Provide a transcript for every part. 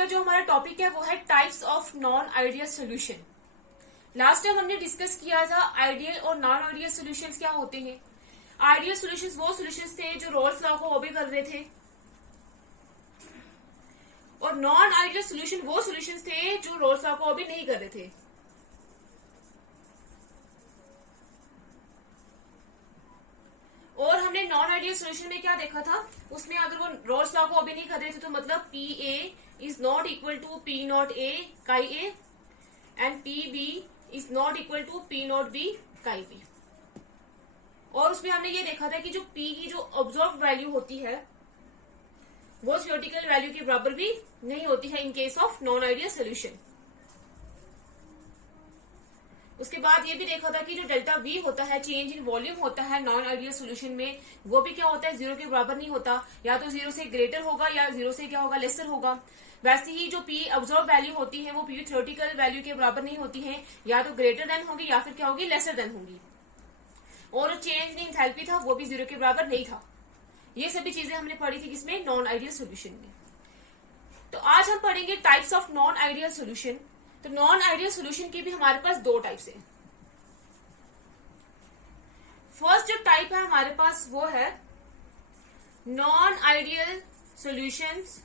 का जो हमारा टॉपिक है वो है types of non ideal solution. Last time हमने डिस्कस किया था आइडियल और नॉन आइडियल सोल्यूशंस क्या होते हैं। आइडियल सोल्यूशंस वो सोल्यूशंस थे जो रोल्स लॉ को ओबे कर रहे थे, और नॉन आइडियल सोल्यूशन वो सोल्यूशंस थे जो रोल्स लॉ को ओबे नहीं कर रहे थे। और हमने नॉन आइडियल सोल्यूशन में क्या देखा था, उसमें अगर वो रोल्स लॉ को ओबे नहीं कर रहे थे तो मतलब P A is not equal to P not A chi A and P B is not equal to P not B chi B. और उसमें हमने ये देखा था कि जो पी की जो ऑब्जर्व वैल्यू होती है वो थ्योरेटिकल वैल्यू के बराबर भी नहीं होती है in case of non ideal solution. उसके बाद ये भी देखा था कि जो डेल्टा वी होता है, चेंज इन वॉल्यूम होता है नॉन आइडियल सोल्यूशन में, वो भी क्या होता है, जीरो के बराबर नहीं होता, या तो जीरो से ग्रेटर होगा या जीरो से क्या होगा, लेसर होगा। वैसे ही जो पी ऑब्जर्व वैल्यू होती है वो पी थ्योरेटिकल वैल्यू के बराबर नहीं होती है, या तो ग्रेटर देन होगी या फिर क्या होगी, लेसर देन होगी। और चेंज इन एंथैल्पी था वो भी जीरो के बराबर नहीं था। ये सभी चीजें हमने पढ़ी थी किसमें, नॉन आइडियल सोल्यूशन में। तो आज हम पढ़ेंगे types of non ideal solution. तो नॉन आइडियल सोल्यूशन की भी हमारे पास दो टाइप्स है। फर्स्ट जो टाइप है हमारे पास वो है non ideal solutions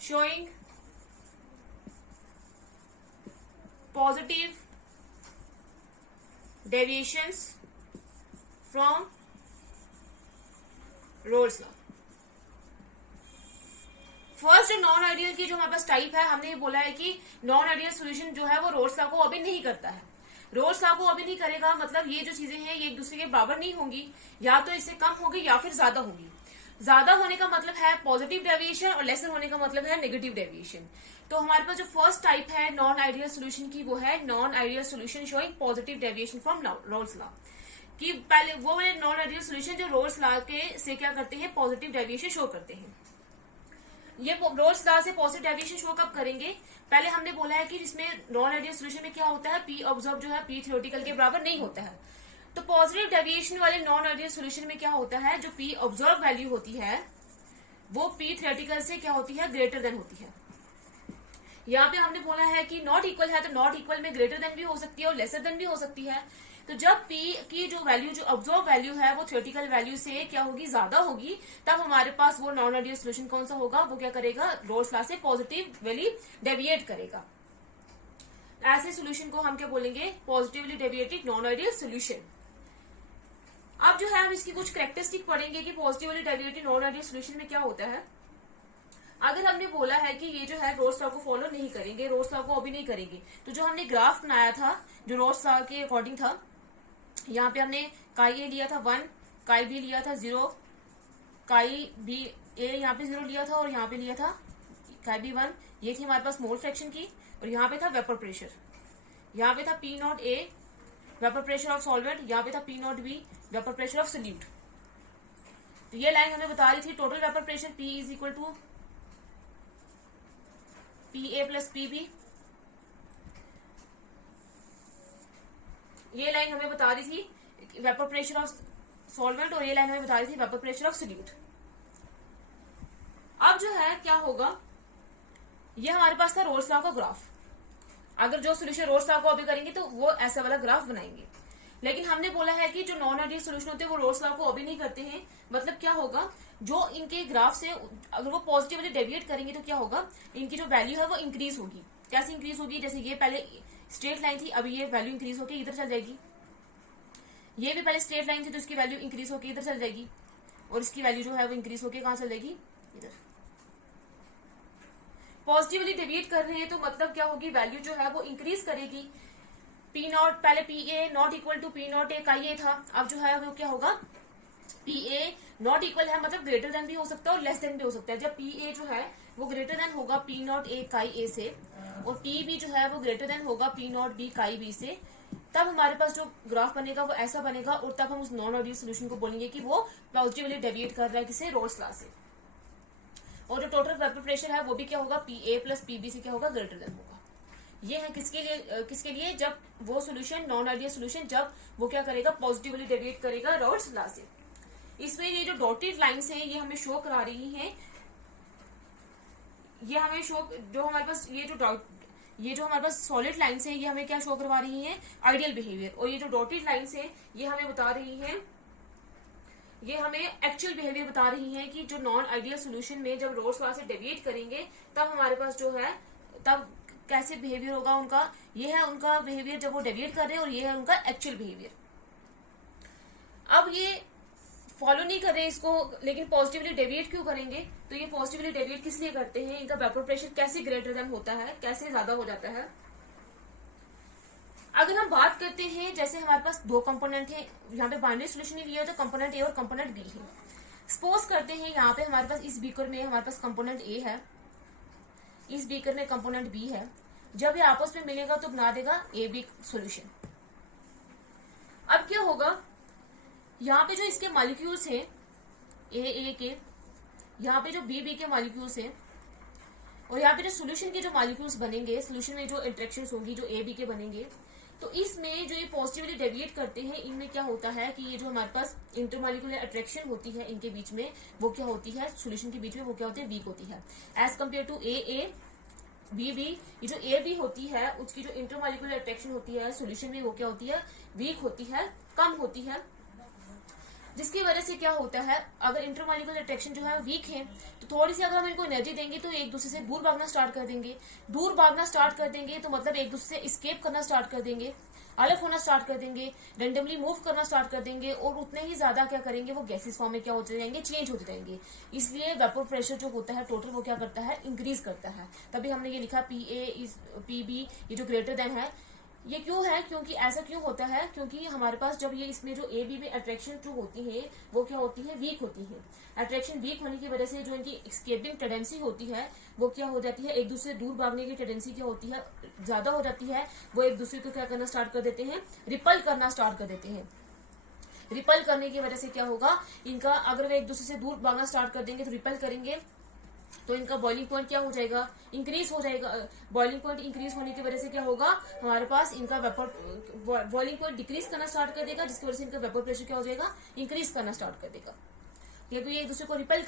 showing positive deviations from roles law. First जो नॉन आइडियल की जो हमारे पास टाइप है, हमने ये बोला है कि नॉन आइडियल सोल्यूशन जो है वो रोल्स लॉ को ओबे नहीं करता है। रोल्स लॉ को ओबे नहीं करेगा मतलब ये जो चीजें हैं ये एक दूसरे के बराबर नहीं होंगी, या तो इससे कम होगी या फिर ज्यादा होगी। ज्यादा होने का मतलब है पॉजिटिव डेविएशन और लेसर होने का मतलब है नेगेटिव डेविएशन। तो हमारे पास जो फर्स्ट टाइप है नॉन आइडियल सोल्यूशन की वो है non ideal solution showing positive deviation from roles law. कि पहले वो वाले नॉन आइडियल सोल्यूशन जो रोल्स लॉ के से क्या करते हैं, पॉजिटिव डेविएशन शो करते हैं। ये रोल्स लॉ से पॉजिटिव डेविएशन शो कब करेंगे, पहले हमने बोला है कि इसमें नॉन आइडियल सोल्यूशन में क्या होता है, पी ऑब्जर्व जो है पी थ्योरेटिकल के बराबर नहीं होता है। तो पॉजिटिव डेविएशन वाले नॉन आइडियल सोल्यूशन में क्या होता है, जो पी ऑब्जर्व वैल्यू होती है वो पी थ्योरेटिकल से क्या होती है, ग्रेटर देन होती है। यहाँ पे हमने बोला है कि नॉट इक्वल है तो नॉट इक्वल में ग्रेटर देन भी हो सकती है और लेसर देन भी हो सकती है। तो जब P की जो वैल्यू, जो ऑब्जर्व वैल्यू है वो थ्योरेटिकल वैल्यू से क्या होगी, ज्यादा होगी, तब हमारे पास वो नॉन आइडियल सोल्यूशन कौन सा होगा, वो क्या करेगा, रोल्स लॉ से पॉजिटिव वैल्यू डेविएट करेगा। ऐसे सोल्यूशन को हम क्या बोलेंगे, positively deviated non ideal solution. अब जो है हम इसकी कुछ कैरेक्टरिस्टिक पढ़ेंगे कि positively deviated non ideal solution में क्या होता है। अगर हमने बोला है कि ये जो है रोल्स लॉ को फॉलो नहीं करेंगे, रोल्स लॉ को ओबे नहीं करेंगे, तो जो हमने ग्राफ बनाया था जो रोल्स लॉ के अकॉर्डिंग था, यहाँ पे हमने काई ए लिया था 1, काई बी लिया था 0, काई बी ए यहाँ पे 0 लिया था और यहाँ पे लिया था काई बी 1। ये थी हमारे पास मोल फ्रैक्शन की, और यहाँ पे था वेपर प्रेशर। यहाँ पे था P not A vapour pressure of solvent, यहाँ पे था P not B vapour pressure of solute. तो ये लाइन हमें बता रही थी total vapour pressure P is equal to P A plus P B. ये लाइन हमें बता रही थी वेपर प्रेशर ऑफ सॉल्वेंट और ये लाइन हमें बता रही थी वेपर प्रेशर ऑफ सोल्यूट। अब जो है क्या होगा, ये हमारे पास था रोल्स लॉ का ग्राफ। अगर जो सोल्यूशन रोल्स लॉ को ओबे करेंगे तो वो ऐसा वाला ग्राफ बनाएंगे। लेकिन हमने बोला है कि जो नॉन आइडियल सोल्यूशन होते हैं वो रोल्स लॉ को ओबे नहीं करते हैं। मतलब क्या होगा, जो इनके ग्राफ से अगर वो पॉजिटिवली डेविएट करेंगे तो क्या होगा, इनकी जो वैल्यू है वो इंक्रीज होगी। कैसे इंक्रीज होगी, जैसे ये पहले स्ट्रेट लाइन थी, अभी ये वैल्यू इंक्रीज होकर इधर चल जाएगी। ये भी पहले स्ट्रेट लाइन थी तो इसकी वैल्यू इंक्रीज होकर इधर चल जाएगी, और इसकी वैल्यू जो है वो इंक्रीज होकर कहां चल जाएगी, इधर। पॉजिटिवली डेविएट कर रहे हैं तो मतलब क्या होगी, वैल्यू जो है वो इंक्रीज करेगी। पी नॉट, पहले P A naught equal to P not A chi A था, अब जो है वो क्या होगा, पी ए नॉट इक्वल है मतलब ग्रेटर देन भी हो सकता है और लेस देन भी हो सकता है। जब पी ए जो है वो ग्रेटर देन होगा पी नॉट ए काई ए से, और पी बी जो है वो ग्रेटर देन होगा P not B chi B से, तब हमारे पास जो ग्राफ बनेगा वो ऐसा बनेगा, और तब हम उस नॉन आइडियल सोल्यूशन को बोलेंगे कि वो पॉजिटिवली डेविएट कर रहा है किसे, रोल्स लॉ से। और जो टोटल वेपर प्रेशर है वो भी क्या होगा, P A plus P B से क्या होगा, ग्रेटर देन होगा। ये है किसके लिए, जब वो सोल्यूशन नॉन आइडियल सोल्यूशन जब वो क्या करेगा, पॉजिटिवली डेविएट करेगा रोल्स लॉ से। इसमें ये जो डॉटेड लाइंस हैं ये हमें शो करा रही हैं ये हमें शो, जो हमारे पास ये जो हमारे पास सॉलिड लाइन्स है, ये हमें क्या शो करवा रही हैं, आइडियल बिहेवियर। और ये जो डॉटेड लाइन्स है, ये हमें बता रही हैं, ये हमें एक्चुअल बिहेवियर बता रही हैं कि जो नॉन आइडियल सोल्यूशन में जब रोल्स लॉ से डेविएट करेंगे तब हमारे पास जो है, तब कैसे बिहेवियर होगा उनका। ये है उनका बिहेवियर जब वो डेविएट कर रहे हैं, और ये है उनका एक्चुअल बिहेवियर। अब ये फॉलो नहीं कर रहे इसको, लेकिन पॉजिटिवली डेविएट क्यों करेंगे? तो ये पॉजिटिवली डेविएट किस लिए करते हैं, इनका वेपर प्रेशर कैसे ग्रेटर देन होता है, कैसे ज्यादा हो जाता है। अगर हम बात करते हैं, जैसे हमारे पास दो कंपोनेंट है, यहाँ पे बाइनरी सोल्यूशन ही लिया है, तो कंपोनेंट ए और कंपोनेंट बी है। सपोज करते हैं यहाँ पे हमारे पास इस बीकर में हमारे पास कंपोनेंट ए है, इस बीकर में कंपोनेंट बी है। जब ये आपस में मिलेगा तो बना देगा ए बी सोल्यूशन। अब क्या होगा, यहाँ पे जो इसके मॉलिक्यूल्स हैं ए के, यहाँ पे जो बी के मॉलिक्यूल्स हैं, और यहाँ पे जो सोल्यूशन के जो मॉलिक्यूल्स बनेंगे, सोल्यूशन में जो इंटरेक्शंस होंगी जो ए बी के बनेंगे, तो इसमें जो ये पॉजिटिवली डेविएट करते हैं, इनमें क्या होता है कि ये जो हमारे पास इंटरमॉलिक्यूलर अट्रैक्शन होती है इनके बीच में, वो क्या होती है, सोल्यूशन के बीच में वो क्या होती है, वीक होती है। As compare to A B, ये जो ए बी होती है उसकी जो इंटरमॉलिक्यूलर अट्रैक्शन होती है सोल्यूशन में, वो क्या होती है, वीक होती है, कम होती है। जिसकी वजह से क्या होता है, अगर इंटरमॉलिक्यूलर अट्रैक्शन जो है वीक है, तो थोड़ी सी अगर हम इनको एनर्जी देंगे तो एक दूसरे से दूर भागना स्टार्ट कर देंगे। दूर भागना स्टार्ट कर देंगे तो मतलब एक दूसरे से एस्केप करना स्टार्ट कर देंगे, अलग होना स्टार्ट कर देंगे, रेंडमली मूव करना स्टार्ट कर देंगे, और उतने ही ज्यादा क्या करेंगे, वो गैसेस फॉर्म में क्या होते जाएंगे, चेंज होते जाएंगे। इसलिए वेपर प्रेशर जो होता है टोटल, वो क्या करता है, इंक्रीज करता है। तभी हमने ये लिखा पी बी, ये जो ग्रेटर देन है। ये क्यों है, क्योंकि ऐसा क्यों होता है, क्योंकि हमारे पास जब ये इसमें जो ए बी में अट्रैक्शन जो होती है, वो क्या होती है, वीक होती है। अट्रैक्शन वीक होने की वजह से जो इनकी एस्केपिंग टेंडेंसी होती है, वो क्या हो जाती है, एक दूसरे से दूर भागने की टेंडेंसी क्या होती है, ज्यादा हो जाती है। वो एक दूसरे को क्या करना स्टार्ट कर देते हैं, रिपल करना स्टार्ट कर देते हैं। रिपल करने की वजह से क्या होगा, इनका अगर वे एक दूसरे से दूर भागना स्टार्ट कर देंगे तो रिपल करेंगे, तो इनका बॉइलिंग पॉइंट क्या हो जाएगा, इंक्रीज हो जाएगा। बॉइलिंग पॉइंट इंक्रीज होने की वजह से क्या होगा, हमारे पास इनका वेपर बॉइलिंग पॉइंट डिक्रीज करना स्टार्ट कर देगा, जिसकी वजह से इनका वेपर प्रेशर क्या हो जाएगा, इंक्रीज करना स्टार्ट कर देगा। क्योंकि ये एक दूसरे को रिपेल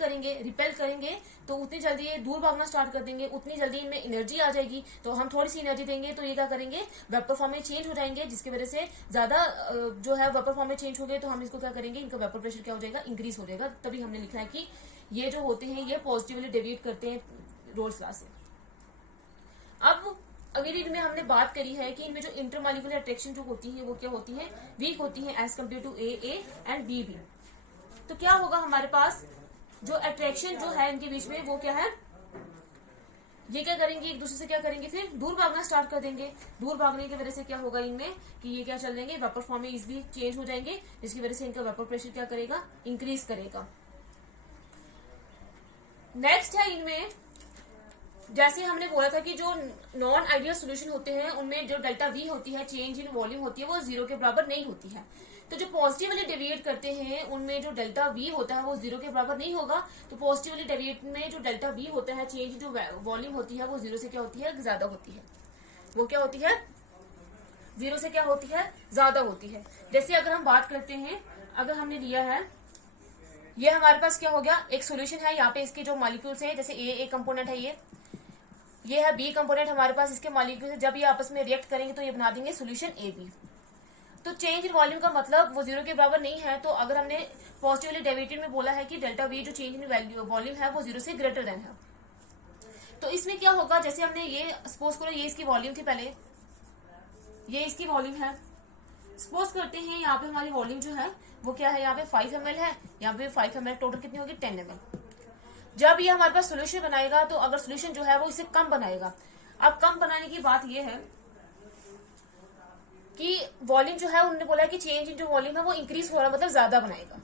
करेंगे तो उतनी जल्दी ये दूर भागना स्टार्ट कर देंगे, उतनी जल्दी इनमें एनर्जी आ जाएगी। तो हम थोड़ी सी एनर्जी देंगे तो ये क्या करेंगे, वेपर फॉर्म में चेंज हो जाएंगे, जिसकी वजह से ज्यादा जो है वेपर फॉर्म में चेंज हो गए, तो हम इसको क्या करेंगे, इनका वेपर प्रेशर क्या हो जाएगा, इंक्रीज हो जाएगा। तभी हमने लिखा है कि ये जो होते हैं ये पॉजिटिवली डेविएट करते हैं रोल्स लॉ से। अब अगली रीड में हमने बात करी है कि इनमें जो इंटरमॉलिक्यूलर अट्रैक्शन जो होती है, वो क्या होती है, वीक होती है as compare to A and B. तो क्या होगा, हमारे पास जो अट्रैक्शन जो है इनके बीच में, वो क्या है, ये क्या करेंगे, एक दूसरे से क्या करेंगे, फिर दूर भागना स्टार्ट कर देंगे। दूर भागने की वजह से क्या होगा इनमें, कि ये क्या चल देंगे, वेपर फॉर्म में इजली चेंज हो जाएंगे, जिसकी वजह से इनका वेपर प्रेशर क्या करेगा, इंक्रीज करेगा। नेक्स्ट है इनमें, जैसे हमने बोला था कि जो नॉन आइडियल सोल्यूशन होते हैं उनमें जो डेल्टा वी होती है, चेंज इन वॉल्यूम होती है, वो 0 के बराबर नहीं होती है। तो जो पॉजिटिवली डेविएट करते हैं उनमें जो डेल्टा वी होता है वो 0 के बराबर नहीं होगा। तो पॉजिटिवली डेविएट में जो डेल्टा वी होता है, चेंज जो वॉल्यूम होती है, वो 0 से क्या होती है, ज्यादा होती है। वो क्या होती है, 0 से क्या होती है, ज्यादा होती है। जैसे अगर हम बात करते हैं, अगर हमने लिया है, ये हमारे पास क्या हो गया, एक सोल्यूशन है, यहाँ पे इसके जो मॉलिक्यूल्स हैं, जैसे ए कंपोनेंट है, ये है बी कंपोनेंट हमारे पास, इसके मॉलिक्यूल्स जब ये आपस में रिएक्ट करेंगे तो ये बना देंगे सोल्यूशन ए बी। तो चेंज इन वॉल्यूम का मतलब वो 0 के बराबर नहीं है। तो अगर हमने पॉजिटिवली डेरिवेटिव में बोला है कि डेल्टा वी जो चेंज इन वॉल्यूम है वो 0 से ग्रेटर देन है, तो इसमें क्या होगा, जैसे हमने ये सपोज करो, ये इसकी वॉल्यूम थी पहले, ये इसकी वॉल्यूम है। सपोज करते हैं यहाँ पे हमारी वॉल्यूम जो है वो क्या है, यहाँ पे 5 ml है, यहाँ पे 5 ml, टोटल कितनी होगी, 10 ml। जब ये हमारे पास सोल्यूशन बनाएगा, तो अगर सोल्यूशन जो है वो इसे कम बनाएगा। अब कम बनाने की बात ये है कि वॉल्यूम जो है, उन्होंने बोला है कि चेंज इन जो वॉल्यूम है वो इंक्रीज हो रहा, मतलब ज्यादा बनाएगा।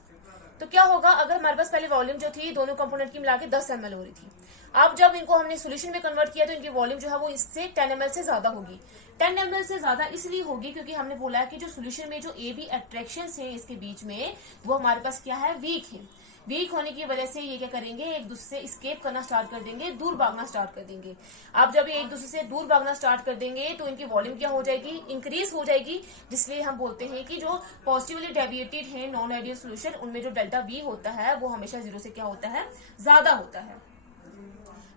तो क्या होगा, अगर हमारे पास पहले वॉल्यूम जो थी दोनों कंपोनेंट की मिला के 10 ml हो रही थी, अब जब इनको हमने सोल्यूशन में कन्वर्ट किया तो इनकी वॉल्यूम जो है वो इससे 10 ml से ज्यादा होगी। 10 ml से ज्यादा इसलिए होगी क्योंकि हमने बोला है कि जो सोल्यूशन में जो ए बी अट्रैक्शन है इसके बीच में, वो हमारे पास क्या है, वीक है। वीक होने की वजह से ये क्या करेंगे, एक दूसरे से स्केप करना स्टार्ट कर देंगे, दूर भागना स्टार्ट कर देंगे। अब जब ये एक दूसरे से दूर भागना स्टार्ट कर देंगे तो इनकी वॉल्यूम क्या हो जाएगी, इंक्रीज हो जाएगी। जिसलिए हम बोलते हैं कि जो पॉजिटिवली डेविएटेड है नॉन आइडियल सोल्यूशन, उनमें जो डेल्टा वी होता है वो हमेशा 0 से क्या होता है, ज्यादा होता है।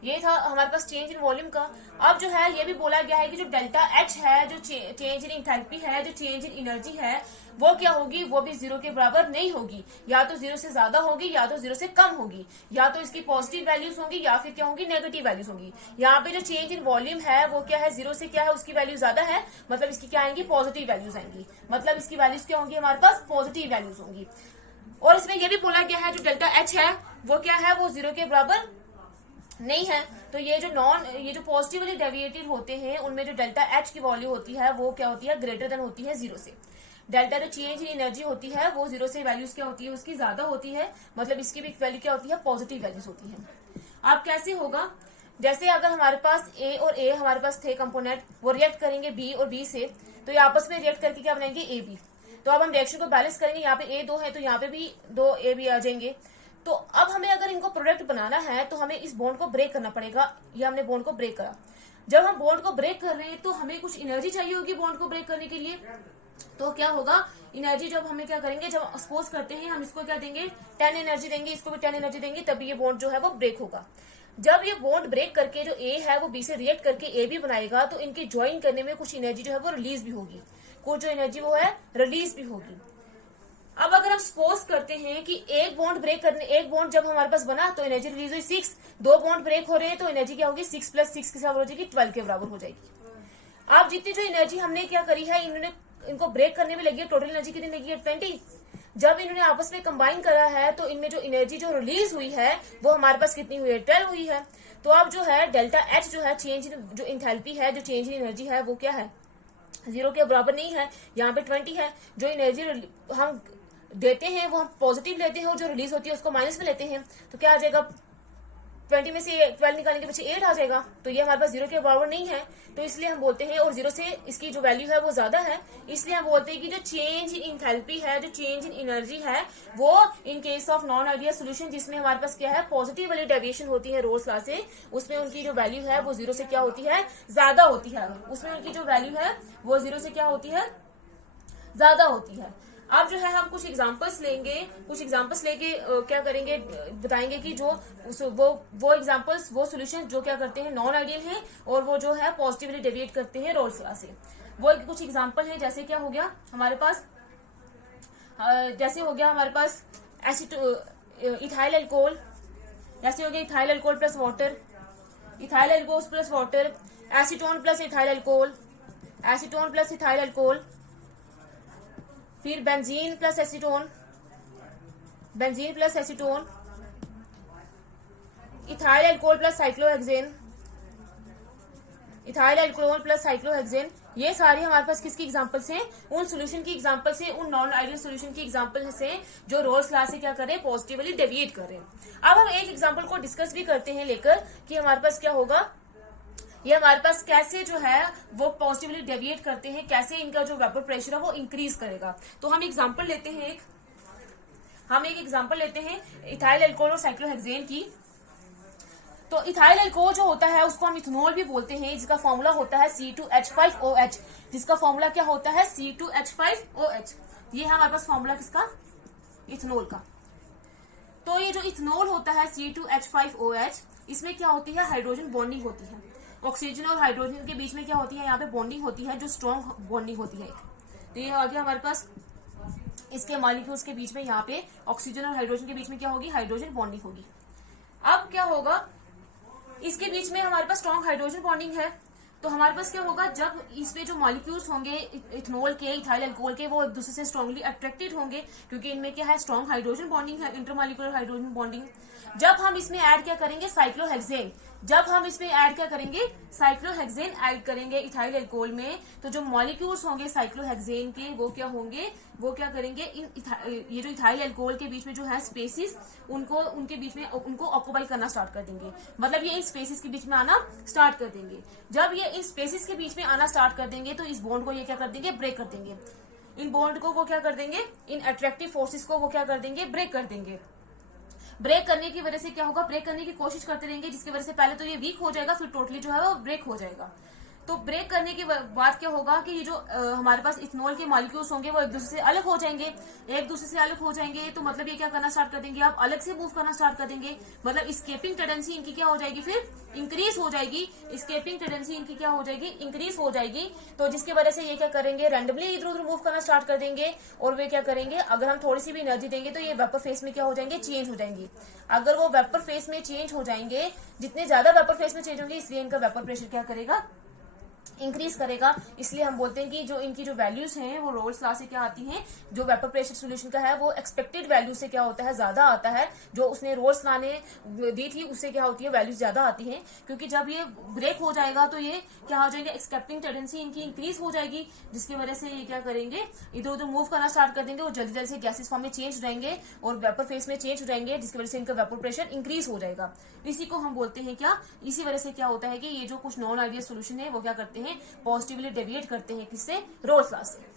ये था हमारे पास चेंज इन वॉल्यूम का। अब जो है ये भी बोला गया है कि जो डेल्टा एच है, जो चेंज इन इंथैल्पी है, जो चेंज इन एनर्जी है, वो क्या होगी, वो भी 0 के बराबर नहीं होगी। या तो 0 से ज्यादा होगी या तो 0 से कम होगी, या तो इसकी पॉजिटिव वैल्यूज होंगी या फिर क्या होंगी, नेगेटिव वैल्यूज होंगी। यहाँ पे जो चेंज इन वॉल्यूम है वो क्या है, 0 से क्या है उसकी वैल्यू ज्यादा है, मतलब इसकी क्या आएंगी, पॉजिटिव वैल्यूज आएंगी, मतलब इसकी वैल्यूज क्या होंगी, हमारे पास पॉजिटिव वैल्यूज होंगी। और इसमें यह भी बोला गया है जो डेल्टा एच है वो क्या है, वो 0 के बराबर नहीं है। तो ये जो पॉजिटिवली डेविएटेड होते हैं उनमें जो डेल्टा एच की वैल्यू होती है वो क्या होती है, ग्रेटर देन होती है 0 से। डेल्टा जो चेंज इन एनर्जी होती है वो 0 से वैल्यूज क्या होती है, उसकी ज्यादा होती है, मतलब इसकी भी वैल्यू क्या होती है, पॉजिटिव वैल्यूज होती है। अब कैसे होगा, जैसे अगर हमारे पास ए और ए हमारे पास थे कंपोनेंट, वो रिएक्ट करेंगे बी और बी से, तो ये आपस में रिएक्ट करके क्या बनाएंगे, ए बी। तो अब हम रिएक्शन को बैलेंस करेंगे, यहाँ पे ए 2 है तो यहाँ पे भी 2 ए बी आ जाएंगे। तो अब हमें अगर इनको प्रोडक्ट बनाना है तो हमें इस बॉन्ड को ब्रेक करना पड़ेगा। ये हमने बॉन्ड को ब्रेक करा। जब हम बॉन्ड को ब्रेक कर रहे हैं तो हमें कुछ एनर्जी चाहिए होगी बॉन्ड को ब्रेक करने के लिए। तो क्या होगा, एनर्जी जब हमें क्या करेंगे, जब सपोज करते हैं हम इसको क्या देंगे, 10 एनर्जी देंगे, इसको भी 10 एनर्जी देंगे, तभी ये बॉन्ड जो है वो ब्रेक होगा। जब ये बॉन्ड ब्रेक करके जो ए है वो बी से रिएक्ट करके ए बी बनाएगा तो इनके ज्वाइन करने में कुछ एनर्जी जो है वो रिलीज भी होगी, कुछ जो एनर्जी वो है रिलीज भी होगी। अब अगर हम सपोज करते हैं कि एक बॉन्ड जब हमारे पास बना तो एनर्जी रिलीज हुई 6, 2 बॉन्ड ब्रेक हो रहे हैं तो एनर्जी क्या होगी, 6 + 6 के बराबर हो जाएगी, 12 के बराबर हो जाएगी। अब जितनी जो एनर्जी हमने क्या करी है, इनको ब्रेक करने में लगी है, टोटल एनर्जी कितनी लगी है, 20। जब इन्होंने आपस में कंबाइन करा है तो इनमें जो एनर्जी जो रिलीज हुई है वो हमारे पास कितनी हुई है, 12 हुई है। तो अब जो है डेल्टा एच जो है, चेंज जो इंथैल्पी है, जो चेंज इन एनर्जी है, वो क्या है, 0 के बराबर नहीं है, यहाँ पे 20 है। जो एनर्जी हम देते हैं वो हम पॉजिटिव लेते हैं और जो रिलीज होती है उसको माइनस में लेते हैं, तो क्या आ जाएगा, 20 में से 12 निकालने के पीछे 8 आ जाएगा। तो ये हमारे पास 0 के बराबर नहीं है, तो इसलिए हम बोलते हैं, और 0 से इसकी जो वैल्यू है वो ज्यादा है, इसलिए हम बोलते हैं कि जो चेंज इन इंथैल्पी है, जो चेंज इन एनर्जी है, वो in case of non ideal solution जिसमें हमारे पास क्या है, पॉजिटिव वाली डेविएशन होती है रोल्स लॉ से, उसमें उनकी जो वैल्यू है वो 0 से क्या होती है, ज्यादा होती है। उसमें उनकी जो वैल्यू है वो 0 से क्या होती है, ज्यादा होती है। अब जो है हम कुछ एग्जांपल्स लेंगे, कुछ एग्जांपल्स लेके क्या करेंगे, बताएंगे कि जो वो एग्जांपल्स, वो सॉल्यूशन जो क्या करते हैं, नॉन आइडियल हैं और वो जो है पॉजिटिवली डेविएट करते हैं रोल्स लॉ से। वो कुछ एग्जांपल है, जैसे क्या हो गया हमारे पास, जैसे हो गया हमारे पास इथाइल अल्कोहल, जैसे हो गया ethyl alcohol plus water, ethyl alcohol plus water, acetone plus ethyl alcohol, acetone plus ethyl alcohol, फिर benzene plus acetone, benzene plus acetone, ethyl alcohol plus cyclohexane, ethyl alcohol plus cyclohexane. ये सारे हमारे पास किसकी examples हैं, उन solution की example से, उन नॉन आइडियल सॉल्यूशन की एग्जांपल से जो रोल्स लॉ से क्या कर रहे हैं, पॉजिटिवली डेविएट कर रहे हैं। अब हम एक एग्जांपल को डिस्कस भी करते हैं लेकर कि हमारे पास क्या होगा, ये हमारे पास कैसे जो है वो पॉजिटिवली डेविएट करते हैं, कैसे इनका जो वेपर प्रेशर है वो इंक्रीज करेगा। तो हम एग्जांपल लेते हैं एक एग्जांपल लेते हैं इथाइल अल्कोहल और साइक्लोहेक्सेन की। तो इथाइल अल्कोहल जो होता है उसको हम इथेनॉल भी बोलते हैं, जिसका फॉर्मूला होता है C2H5OH, जिसका फॉर्मूला क्या होता है, C2H5OH। ये है हमारे पास फॉर्मूला किसका, इथेनॉल का। तो ये जो इथेनॉल होता है C2H5OH, इसमें क्या होती है, हाइड्रोजन बॉन्डिंग होती है, ऑक्सीजन और हाइड्रोजन के बीच में क्या होती है, यहाँ पे बॉन्डिंग होती है, जो स्ट्रॉन्ग बॉन्डिंग होती है। तो ये आ गया हमारे पास, इसके मॉलिक्यूल्स के बीच में यहाँ पे ऑक्सीजन और हाइड्रोजन के बीच में क्या होगी, हाइड्रोजन बॉन्डिंग होगी। अब क्या होगा, इसके बीच में हमारे पास स्ट्रॉन्ग हाइड्रोजन बॉन्डिंग है, तो हमारे पास क्या होगा, जब इसमें जो मॉलिक्यूल्स होंगे इथेनॉल के, इथाइल अल्कोहल के, वो एक दूसरे से स्ट्रांगली अट्रैक्टेड होंगे, क्योंकि इनमें क्या है, स्ट्रॉन्ग हाइड्रोजन बॉन्डिंग है, इंटरमॉलिक्यूलर हाइड्रोजन बॉन्डिंग। जब हम इसमें ऐड क्या करेंगे, साइक्लोहेक्सेन, जब हम इसमें ऐड क्या करेंगे, साइक्लोहेक्सेन ऐड करेंगे इथाइल अल्कोहल में, तो जो मॉलिक्यूल्स होंगे साइक्लोहेक्सेन के वो क्या होंगे, वो क्या करेंगे, ये जो इथाइल अल्कोहल के बीच में जो है स्पेसिस, उनके बीच में उनको ऑक्युपाई करना स्टार्ट कर देंगे, मतलब ये इन स्पेसिस के बीच में आना स्टार्ट कर देंगे। जब ये इन स्पेसिस के बीच में आना स्टार्ट कर देंगे तो इस बॉन्ड को ये क्या कर देंगे, ब्रेक कर देंगे। इन बॉन्ड को वो क्या कर देंगे, इन अट्रैक्टिव फोर्सेस को वो क्या कर देंगे, ब्रेक कर देंगे। ब्रेक करने की वजह से क्या होगा, ब्रेक करने की कोशिश करते रहेंगे, जिसकी वजह से पहले तो ये वीक हो जाएगा, फिर टोटली जो है वो ब्रेक हो जाएगा। तो ब्रेक करने के बाद क्या होगा कि ये जो हमारे पास इथेनॉल के मॉलिक्यूल्स होंगे वो एक दूसरे से अलग हो जाएंगे। एक दूसरे से अलग हो जाएंगे तो मतलब ये क्या करना स्टार्ट कर देंगे, आप अलग से मूव करना स्टार्ट कर देंगे। मतलब स्केपिंग टेंडेंसी इनकी क्या हो जाएगी, फिर इंक्रीज हो जाएगी। स्केपिंग टेंडेंसी इनकी क्या हो जाएगी, इंक्रीज हो जाएगी। तो जिसकी वजह से ये क्या करेंगे, रैंडमली इधर उधर मूव करना स्टार्ट कर देंगे। और वे क्या करेंगे, अगर हम थोड़ी सी भी एनर्जी देंगे तो ये वेपर फेस में क्या हो जाएंगे, चेंज हो जाएंगे। अगर वो वेपर फेस में चेंज हो जाएंगे, जितने ज्यादा वेपर फेस में चेंज होंगे, इसलिए इनका वेपर प्रेशर क्या करेगा, इंक्रीज करेगा। इसलिए हम बोलते हैं कि जो इनकी जो वैल्यूज हैं वो रोल्स लॉ से क्या आती हैं, जो वेपर प्रेशर सॉल्यूशन का है वो एक्सपेक्टेड वैल्यू से क्या होता है, ज्यादा आता है। जो उसने रोल्स लॉ ने दी थी उससे क्या होती है, वैल्यूज ज्यादा आती हैं। क्योंकि जब ये ब्रेक हो जाएगा तो ये क्या हो जाएंगे, एक्सपेक्टिंग टेंडेंसी इनकी इंक्रीज हो जाएगी, जिसकी वजह से ये क्या करेंगे, इधर उधर मूव करना स्टार्ट कर देंगे और जल्दी जल्दी से गैसेस फॉर्म में चेंज हो जाएंगे और वेपर फेस में चेंज हो जाएंगे, जिसकी वजह से इनका वेपर प्रेशर इंक्रीज हो जाएगा। इसी को हम बोलते हैं क्या, इसी वजह से क्या होता है कि ये जो कुछ नॉन आइडियल सोल्यूशन है वो क्या करते हैं, पॉजिटिवली डेविएट करते हैं, किससे, रोल्स लॉ से।